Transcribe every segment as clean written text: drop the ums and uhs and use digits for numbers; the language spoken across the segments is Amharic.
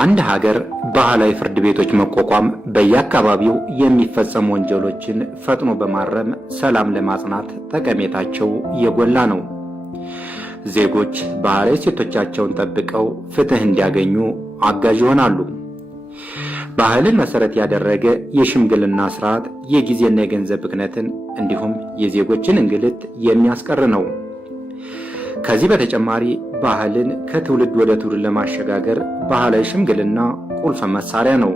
በአንድ ሀገር ባህላዊ ፍርድ ቤቶች መቋቋም በየአካባቢው የሚፈጸሙ ወንጀሎችን ፈጥኖ በማረም ሰላም ለማጽናት ጠቀሜታቸው የጎላ ነው። ዜጎች ባህላዊ እሴቶቻቸውን ጠብቀው ፍትህ እንዲያገኙ አጋዥ ይሆናሉ። ባህልን መሰረት ያደረገ የሽምግልና ስርዓት የጊዜና የገንዘብ ብክነትን እንዲሁም የዜጎችን እንግልት የሚያስቀር ነው። ከዚህ በተጨማሪ ባህልን ከትውልድ ወደ ትውልድ ለማሸጋገር ባህላዊ ሽምግልና ቁልፍ መሳሪያ ነው።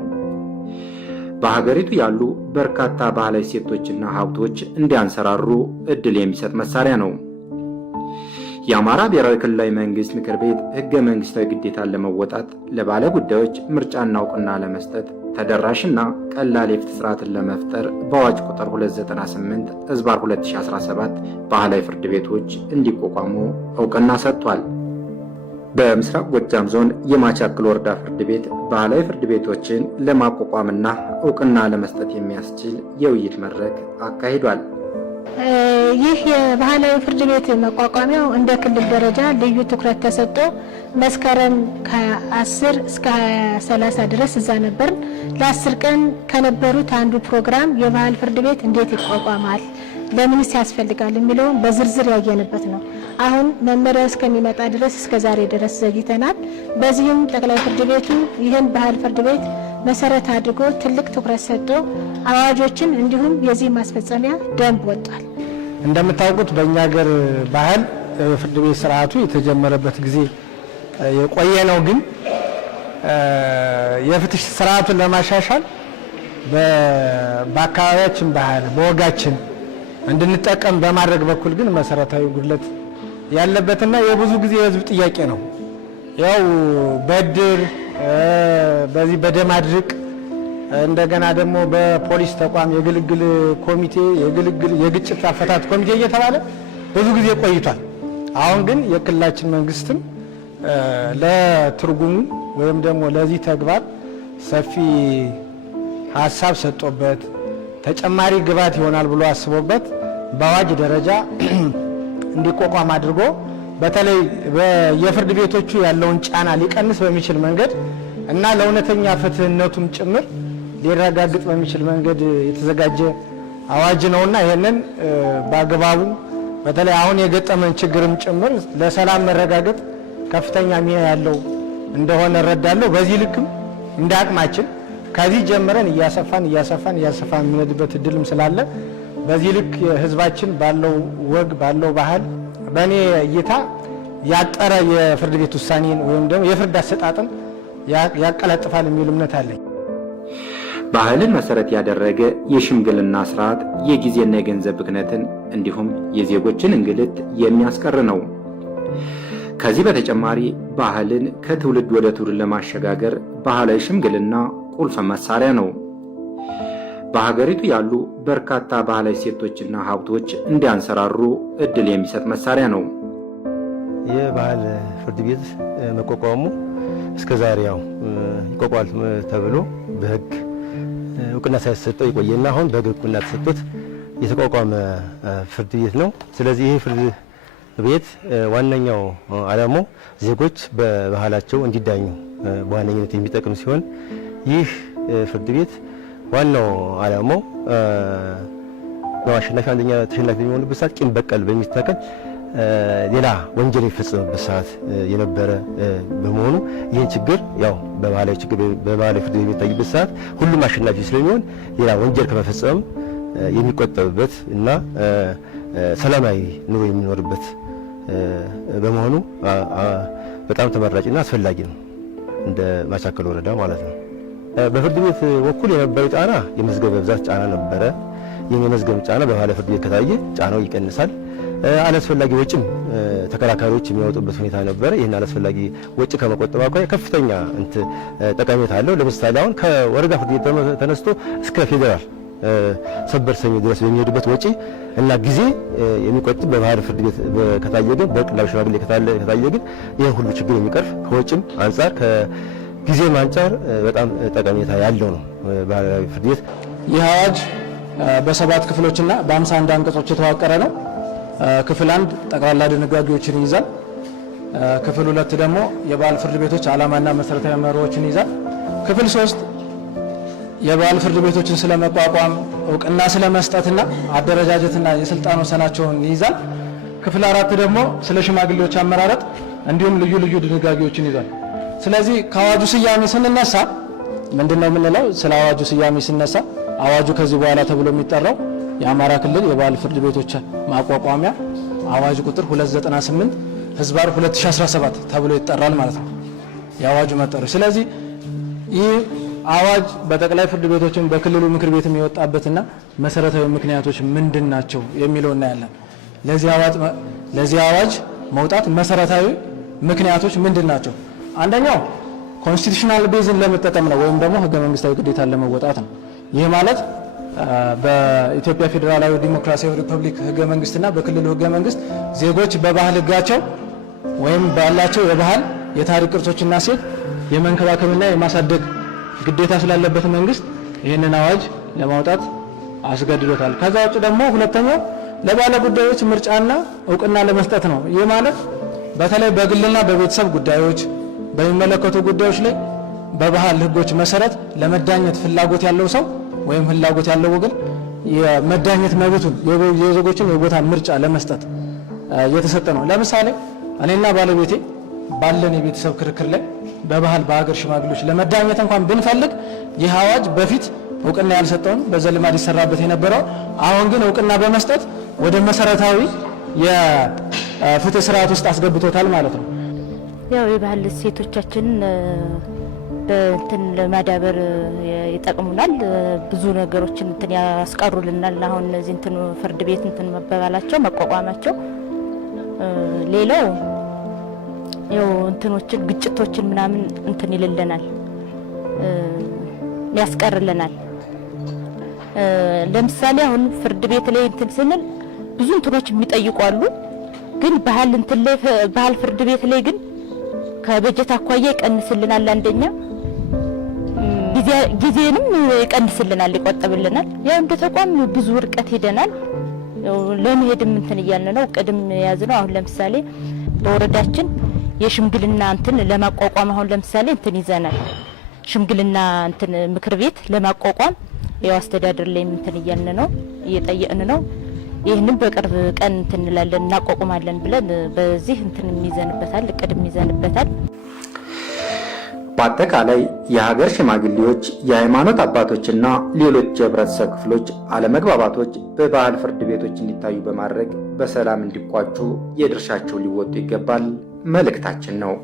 በሀገሪቱ ያሉ በርካታ ባህላዊ እሴቶችና ሀብቶች እንዲያንሰራሩ እድል የሚሰጥ መሳሪያ ነው። የአማራ ብሔራዊ ክልላዊ መንግስት ምክር ቤት ህገ መንግስታዊ ግዴታን ለመወጣት ለባለ ጉዳዮች ምርጫና እውቅና ለመስጠት ተደራሽና ቀላል የፍትህ ስርዓትን ለመፍጠር በአዋጅ ቁጥር 298/2017 ባህላዊ ፍርድ ቤቶች እንዲቋቋሙ እውቅና ሰጥቷል። በምስራቅ ጎጃም ዞን የማቻክል ወረዳ ፍርድ ቤት ባህላዊ ፍርድ ቤቶችን ለማቋቋምና እውቅና ለመስጠት የሚያስችል የውይይት መድረክ አካሂዷል። ይህ የባህላዊ ፍርድ ቤት መቋቋሚያው እንደ ክልል ደረጃ ልዩ ትኩረት ተሰጥቶ መስከረም ከ10 እስከ 30 ድረስ እዛ ነበር። ለ10 ቀን ከነበሩት አንዱ ፕሮግራም የባህል ፍርድ ቤት እንዴት ይቋቋማል፣ ለምንስ ያስፈልጋል የሚለውን በዝርዝር ያየንበት ነው። አሁን መመሪያው እስከሚመጣ ድረስ እስከ ዛሬ ድረስ ዘግይተናል። በዚህም ጠቅላይ ፍርድ ቤቱ ይህን ባህል ፍርድ ቤት መሰረት አድርጎ ትልቅ ትኩረት ሰጥቶ አዋጆችን እንዲሁም የዚህ ማስፈጸሚያ ደንብ ወጣል። እንደምታውቁት በእኛ ሀገር ባህል ፍርድ ቤት ስርዓቱ የተጀመረበት ጊዜ የቆየ ነው። ግን የፍትህ ስርዓቱን ለማሻሻል በአካባቢያችን ባህል በወጋችን እንድንጠቀም በማድረግ በኩል ግን መሰረታዊ ጉድለት ያለበትና የብዙ ጊዜ የህዝብ ጥያቄ ነው። ያው በድር በዚህ በደም አድርቅ እንደገና ደግሞ በፖሊስ ተቋም የግልግል ኮሚቴ የግጭት አፈታት ኮሚቴ እየተባለ ብዙ ጊዜ ቆይቷል። አሁን ግን የክልላችን መንግስትም ለትርጉሙ ወይም ደግሞ ለዚህ ተግባር ሰፊ ሀሳብ ሰጥቶበት ተጨማሪ ግብዓት ይሆናል ብሎ አስቦበት በአዋጅ ደረጃ እንዲቋቋም አድርጎ በተለይ የፍርድ ቤቶቹ ያለውን ጫና ሊቀንስ በሚችል መንገድ እና ለእውነተኛ ፍትህነቱም ጭምር ሊረጋግጥ በሚችል መንገድ የተዘጋጀ አዋጅ ነውና ይሄንን በአግባቡ በተለይ አሁን የገጠመን ችግርም ጭምር ለሰላም መረጋገጥ ከፍተኛ ሚና ያለው እንደሆነ እረዳለሁ። በዚህ ልክም እንደ አቅማችን ከዚህ ጀምረን እያሰፋን የምንሄድበት እድልም ስላለ በዚህ ልክ ህዝባችን ባለው ወግ ባለው ባህል በእኔ እይታ ያጠረ የፍርድ ቤት ውሳኔን ወይም ደግሞ የፍርድ አሰጣጥን ያቀላጥፋል የሚል እምነት አለኝ። ባህልን መሰረት ያደረገ የሽምግልና ስርዓት የጊዜና የገንዘብ ብክነትን እንዲሁም የዜጎችን እንግልት የሚያስቀር ነው። ከዚህ በተጨማሪ ባህልን ከትውልድ ወደ ትውልድ ለማሸጋገር ባህላዊ ሽምግልና ቁልፍ መሳሪያ ነው። በሀገሪቱ ያሉ በርካታ ባህላዊ እሴቶችና ሀብቶች እንዲያንሰራሩ እድል የሚሰጥ መሳሪያ ነው። የባህል ፍርድ ቤት መቋቋሙ እስከዛሬ ይቋቋማል ተብሎ በህግ እውቅና ሳይሰጠው የቆየና አሁን በህግ እውቅና ተሰጥቶት የተቋቋመ ፍርድ ቤት ነው። ስለዚህ ይህ ፍርድ ቤት ዋነኛው ዓላማው ዜጎች በባህላቸው እንዲዳኙ በዋነኝነት የሚጠቅም ሲሆን ይህ ፍርድ ቤት ዋናው ዓላማው በአሸናፊ አንደኛ ተሸናፊ በሚሆንበት ሰዓት ቂም በቀል በሚስተካከል ሌላ ወንጀል የሚፈጸምበት ሰዓት የነበረ በመሆኑ ይህን ችግር በባህላዊ ፍርድ ቤት የሚታይበት ሰዓት ሁሉም አሸናፊ ስለሚሆን ሌላ ወንጀል ከመፈጸም የሚቆጠብበት እና ሰላማዊ ኑሮ የሚኖርበት በመሆኑ በጣም ተመራጭና አስፈላጊ ነው፣ እንደ ማቻከል ወረዳ ማለት ነው። በፍርድ ቤት በኩል የነበረው ጫና የመዝገብ ብዛት ጫና ነበረ። ይህን የመዝገብ ጫና በባህላዊ ፍርድ ቤት ከታየ ጫናው ይቀንሳል። አላስፈላጊ ወጪም ተከራካሪዎች የሚያወጡበት ሁኔታ ነበረ። ይህን አላስፈላጊ ወጪ ከመቆጠብ አኳያ ከፍተኛ ጠቀሜታ አለው። ለምሳሌ አሁን ከወረዳ ፍርድ ቤት ተነስቶ እስከ ፌዴራል ሰበር ሰሚ ድረስ በሚሄዱበት ወጪ እና ጊዜ የሚቆጥብ በባህል ፍርድ ቤት ከታየ ግን በቅላብ ሽማግሌ ከታየ ግን ይህን ሁሉ ችግር የሚቀርፍ ከወጪም አንጻር ከጊዜም አንጻር በጣም ጠቀሜታ ያለው ነው ባህላዊ ፍርድ ቤት። ይህ አዋጅ በ7 ክፍሎችና በ51 አንቀጾች የተዋቀረ ነው። ክፍል 1 ጠቅላላ ድንጋጌዎችን ይይዛል። ክፍል 2 ደግሞ የባህል ፍርድ ቤቶች ዓላማና መሰረታዊ መርሆችን ይዛል። ክፍል 3 የባህል ፍርድ ቤቶችን ስለመቋቋም እውቅና ስለመስጠትና አደረጃጀትና የስልጣን ወሰናቸውን ይይዛል። ክፍል 4 ደግሞ ስለ ሽማግሌዎች አመራረጥ እንዲሁም ልዩ ልዩ ድንጋጌዎችን ይዟል። ስለዚህ ከአዋጁ ስያሜ ስንነሳ ምንድነው የምንለው? ስለ አዋጁ ስያሜ ሲነሳ አዋጁ ከዚህ በኋላ ተብሎ የሚጠራው የአማራ ክልል የባህል ፍርድ ቤቶች ማቋቋሚያ አዋጅ ቁጥር 298 ህዝባር 2017 ተብሎ ይጠራል ማለት ነው የአዋጁ መጠሪያ። ስለዚህ ይህ አዋጅ በጠቅላይ ፍርድ ቤቶችን በክልሉ ምክር ቤት የሚወጣበትና መሰረታዊ ምክንያቶች ምንድን ናቸው የሚለው እናያለን። ለዚህ አዋጅ መውጣት መሰረታዊ ምክንያቶች ምንድን ናቸው? አንደኛው ኮንስቲቱሽናል ቤዝን ለመጠቀም ነው ወይም ደግሞ ህገ መንግስታዊ ግዴታን ለመወጣት ነው። ይህ ማለት በኢትዮጵያ ፌዴራላዊ ዲሞክራሲያዊ ሪፐብሊክ ህገ መንግስትና በክልሉ ህገ መንግስት ዜጎች በባህል ህጋቸው ወይም ባላቸው የባህል የታሪክ ቅርሶችና ሴት የመንከባከብና የማሳደግ ግዴታ ስላለበት መንግስት ይህንን አዋጅ ለማውጣት አስገድዶታል። ከዛ ውጭ ደግሞ ሁለተኛው ለባለ ጉዳዮች ምርጫና እውቅና ለመስጠት ነው። ይህ ማለት በተለይ በግልና በቤተሰብ ጉዳዮች በሚመለከቱ ጉዳዮች ላይ በባህል ህጎች መሰረት ለመዳኘት ፍላጎት ያለው ሰው ወይም ፍላጎት ያለው ወገን የመዳኘት መብቱን የዜጎችን የቦታ ምርጫ ለመስጠት የተሰጠ ነው። ለምሳሌ እኔና ባለቤቴ ባለን የቤተሰብ ክርክር ላይ በባህል በሀገር ሽማግሌዎች ለመዳኘት እንኳን ብንፈልግ ይህ አዋጅ በፊት እውቅና ያልሰጠውን በዘልማድ ይሰራበት የነበረው አሁን ግን እውቅና በመስጠት ወደ መሰረታዊ የፍትህ ስርዓት ውስጥ አስገብቶታል ማለት ነው። ያው የባህል እሴቶቻችንን እንትን ለማዳበር ይጠቅሙናል። ብዙ ነገሮችን እንትን ያስቀሩልናል። አሁን እነዚህ እንትን ፍርድ ቤት እንትን መበባላቸው መቋቋማቸው ሌላው ያው እንትኖችን ግጭቶችን ምናምን እንትን ይልልናል ያስቀርልናል። ለምሳሌ አሁን ፍርድ ቤት ላይ እንትን ስንል ብዙ እንትኖች የሚጠይቁ አሉ። ግን ባህል ፍርድ ቤት ላይ ግን ከበጀት አኳያ ይቀንስልናል። አንደኛ ጊዜንም ይቀንስልናል፣ ይቆጥብልናል። ያው እንደ ተቋም ብዙ ርቀት ሄደናል። ያው ለመሄድም እንትን እያልን ነው ቅድም ያዝነው። አሁን ለምሳሌ በወረዳችን የሽምግልና እንትን ለማቋቋም አሁን ለምሳሌ እንትን ይዘናል። ሽምግልና እንትን ምክር ቤት ለማቋቋም ያው አስተዳደር ላይ እንትን እያልን ነው፣ እየጠየቅን ነው። ይህንን በቅርብ ቀን እንትን እንላለን እናቋቁማለን ብለን በዚህ እንትን ይዘንበታል፣ ቅድም ይዘንበታል። በአጠቃላይ የሀገር ሽማግሌዎች፣ የሃይማኖት አባቶችና ሌሎች የህብረተሰብ ክፍሎች አለመግባባቶች በባህል ፍርድ ቤቶች እንዲታዩ በማድረግ በሰላም እንዲቋጩ የድርሻቸው ሊወጡ ይገባል መልእክታችን ነው።